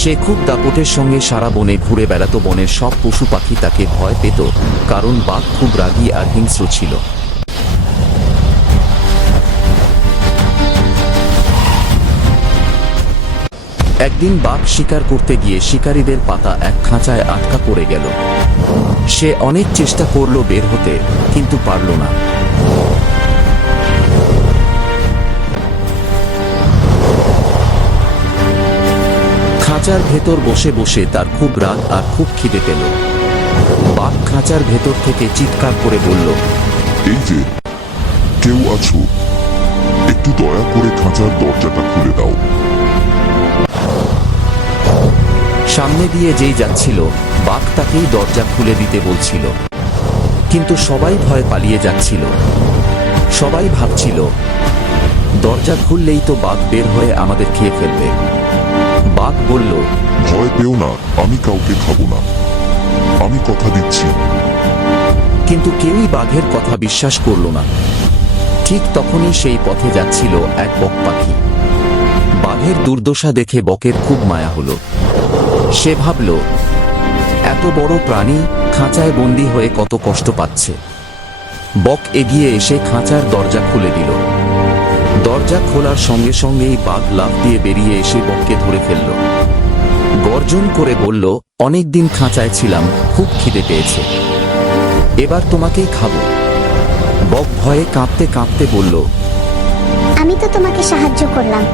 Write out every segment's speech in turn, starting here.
সে খুব দাপটের সঙ্গে সারা বনে ঘুরে বেড়াত। বনের সব পশু পাখি তাকে ভয় পেত, কারণ বাঘ খুব রাগী আর হিংস্র ছিল। একদিন বাঘ শিকার করতে গিয়ে শিকারীদের পাতা এক খাঁচায় আটকা পড়ে গেল। সে অনেক চেষ্টা করল বের হতে, কিন্তু পারল না। খাঁচার ভেতর বসে বসে তার খুব রাগ আর খুব খিদে পেল। বাঘ খাঁচার ভেতর থেকে চিৎকার করে বলল, এই যে কেউ আছো, একটু দয়া করে খাঁচার দরজাটা খুলে দাও। সামনে দিয়ে যেই যাচ্ছিল বাঘ তাকেই দরজা খুলে দিতে বলছিল, কিন্তু সবাই ভয় পালিয়ে যাচ্ছিল। সবাই ভাবছিল, দরজা খুললেই তো বাঘ বের হয়ে আমাদের খেয়ে ফেলবে। বাঘ বলল, ভয় পেও না, আমি কাউকে খাবো না, আমি কথা দিচ্ছি। কিন্তু কেউই বাঘের কথা বিশ্বাস করল না। ঠিক তখনই সেই পথে যাচ্ছিল এক বক পাখি। বাঘের দুর্দশা দেখে বকের খুব মায়া হলো। সে ভাবল, এত বড় প্রাণী খাঁচায় বন্দী হয়ে কত কষ্ট পাচ্ছে। বক এগিয়ে এসে খাঁচার দরজা খুলে দিল। দরজা খোলার সঙ্গে সঙ্গেই বাঘ লাফ দিয়ে বেরিয়ে এসে বককে ধরে ফেলল। গর্জন করে বলল, অনেকদিন খাঁচায় ছিলাম, খুব খিদে পেয়েছে, এবার তোমাকেই খাবো। বক ভয়ে কাঁপতে কাঁপতে বলল, আমি তো তোমাকে সাহায্য করলাম,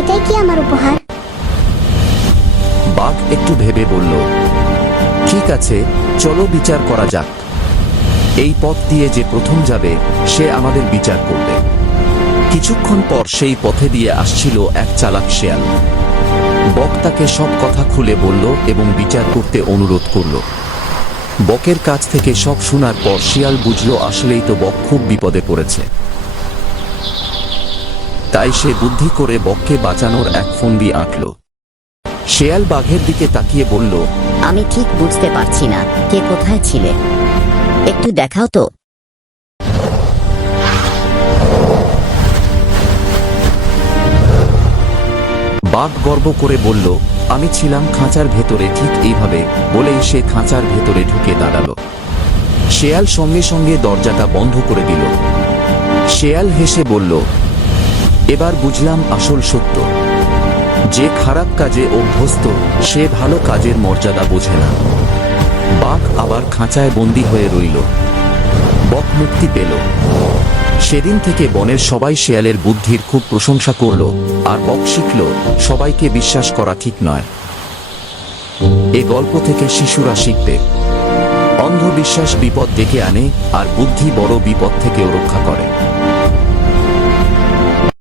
এটাই কি আমার উপহার? বাঘ একটু ভেবে বলল, ঠিক আছে, চলো বিচার করা যাক। এই পথ দিয়ে যে প্রথম যাবে সে আমাদের বিচার করবে। কিছুক্ষণ পর সেই পথে দিয়ে আসছিল এক চালাক শেয়াল। বক তাকে সব কথা খুলে বলল এবং বিচার করতে অনুরোধ করল। বকের কাছ থেকে সব শোনার পর শিয়াল বুঝল আসলেই তো বক খুব বিপদে পড়েছে। তাই সে বুদ্ধি করে বককে বাঁচানোর এক ফন্দি আঁটল। শেয়াল বাঘের দিকে তাকিয়ে বলল, আমি ঠিক বুঝতে পারছি না কে কোথায় ছিলে, একটু দেখাও তো। বাঘ গর্ব করে বলল, আমি ছিলাম খাঁচার ভেতরে, ঠিক এইভাবে বলেই সে খাঁচার ভেতরে ঢুকে দাঁড়ালো। শেয়াল সঙ্গে সঙ্গে দরজাটা বন্ধ করে দিল। শেয়াল হেসে বলল, এবার বুঝলাম আসল সত্য, যে খারাপ কাজে অভ্যস্ত সে ভালো কাজের মর্যাদা বোঝে না। বাঘ আবার খাঁচায় বন্দী হয়ে রইল। বক মুক্তি পেল। সেদিন থেকে বনের সবাই শেয়ালের বুদ্ধির খুব প্রশংসা করল, আর বক শিখল সবাইকে বিশ্বাস করা ঠিক নয়। এ গল্প থেকে শিশুরা শিখবে, অন্ধবিশ্বাস বিপদ ডেকে আনে, আর বুদ্ধি বড় বিপদ থেকেও রক্ষা করে।